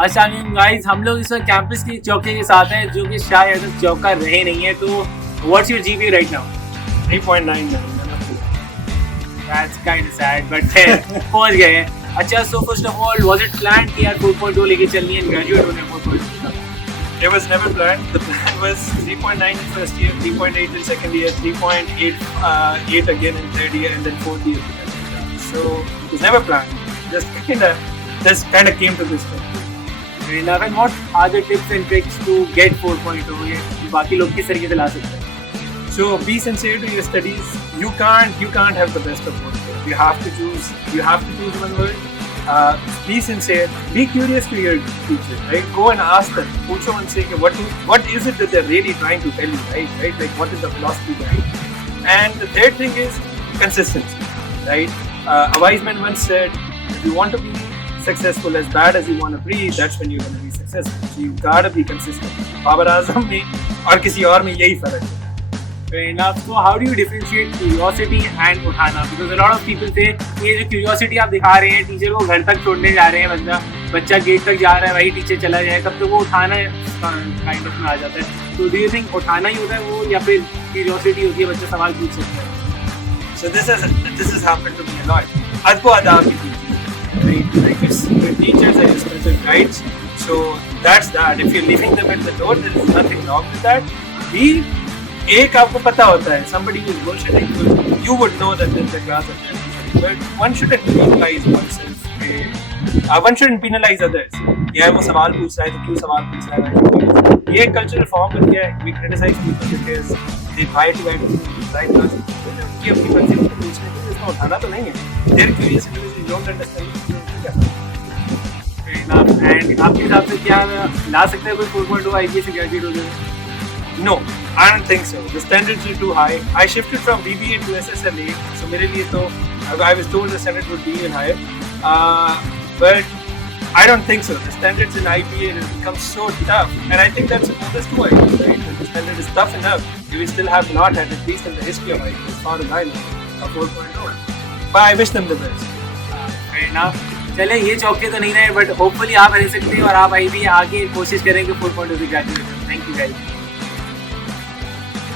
अच्छा गाइस, हम लोग इस वक्त कैंपस के चौके के साथ हैं जो कि शायद चौका रहे नहीं है। तो what's your GPA right now? 3.99. That's kind of sad but पहुंच गए हैं। अच्छा, so first of all was it planned कि यार 4.2 लेके चलनी है, ग्रेजुएट होने 4.2? It was never planned. The plan was 3.9 in first year, 3.8 in second year, 3.8 again in third year, and then fourth year. So it was never planned. Just kind of came to this thing. And what are the tips and tricks to get 4.0? ये बाकी लोग किस तरीके से ला सकते हैं? So be sincere to your studies. You can't have the best of both worlds. You have to choose one word. Be sincere. Be curious to your teacher. Right? Go and ask them. Pucho and say, what is it that they're really trying to tell you? Right? Like what is the philosophy behind it? And the third thing is consistency. Right? A wise man once said, if you want to be successful as bad as you want to breathe, that's when you're going to be successful. So you gotta be consistent. Babar Azam में और किसी और में यही फर्क है. Fair enough. So how do you differentiate curiosity and उठाना? Because a lot of people say ये जो curiosity आप दिखा रहे हैं टीचर को घर तक छोड़ने जा रहे हैं, बच्चा गेट तक जा रहा है, वही टीचर चला जाए, तब तो वो उठाना काइंड ऑफ में आ जाता है. तो डू यू थिंक उठाना ही होता है वो, या फिर क्यूरियोसिटी होती है, बच्चा सवाल पूछ सकता है? So this has happened to me a lot. Adko adab ki teachers, like it's your teachers are your spiritual guides. So that's that. If you're leaving them at the door, there is nothing wrong with that. एक आपको पता होता है, somebody who is bullshitting, you would know that there's a grass at the end of the but one shouldn't penalize oneself. One shouldn't penalize others. यार वो सवाल पूछ रहा है तो क्यों सवाल पूछ रहा है? ये कल्चरल फॉर्म बन गया है. We criticize people because they try to act right now. कि अपनी मर्जी को पूछने के लिए इसको उठाना तो नहीं है. Their curiosity is you don't understand. And आपके हिसाब से क्या ला सकता है कोई 4.2 IBA से ग्रेजुएट हो जाए? No, I don't think so. The standards are too high. I shifted from BBA to SSLA, so मेरे लिए तो I was told the standard would be even higher. But I don't think so. The standards in IBA have become so tough, and I think that's too high. Right? The standard is tough enough. We still have not had, at least in the history of IBA, as far as I know, a 4.0. But I wish them the best. Fair enough. चले ये चौके तो नहीं रहे, but hopefully आप रह सकते हैं और आप IBA आगे कोशिश करेंगे 4.0 से ग्रेजुएट. Thank you guys.